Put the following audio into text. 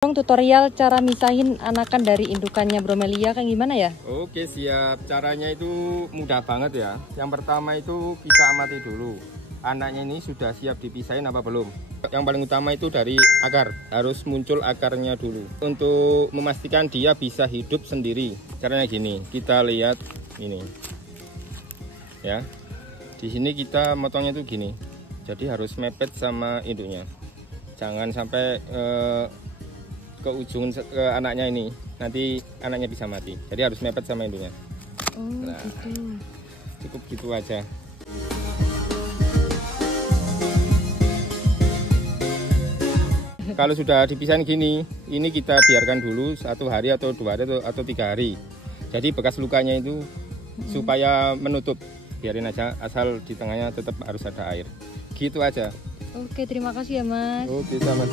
Tutorial cara misahin anakan dari indukannya bromelia kayak gimana ya? Oke, siap. Caranya itu mudah banget ya. Yang pertama itu kita amati dulu, anaknya ini sudah siap dipisahin apa belum. Yang paling utama itu dari akar, harus muncul akarnya dulu untuk memastikan dia bisa hidup sendiri. Caranya gini, kita lihat ini ya, di sini kita motongnya itu gini, jadi harus mepet sama induknya, jangan sampai ke ujung ke anaknya ini, nanti anaknya bisa mati. Jadi harus mepet sama induknya. Oh, nah, gitu. Cukup gitu aja. Kalau sudah dipisahin gini, ini kita biarkan dulu 1 hari atau 2 hari atau 3 hari. Jadi bekas lukanya itu supaya menutup, biarin aja, asal di tengahnya tetap harus ada air. Gitu aja. Oke, terima kasih ya Mas. Oke, sama.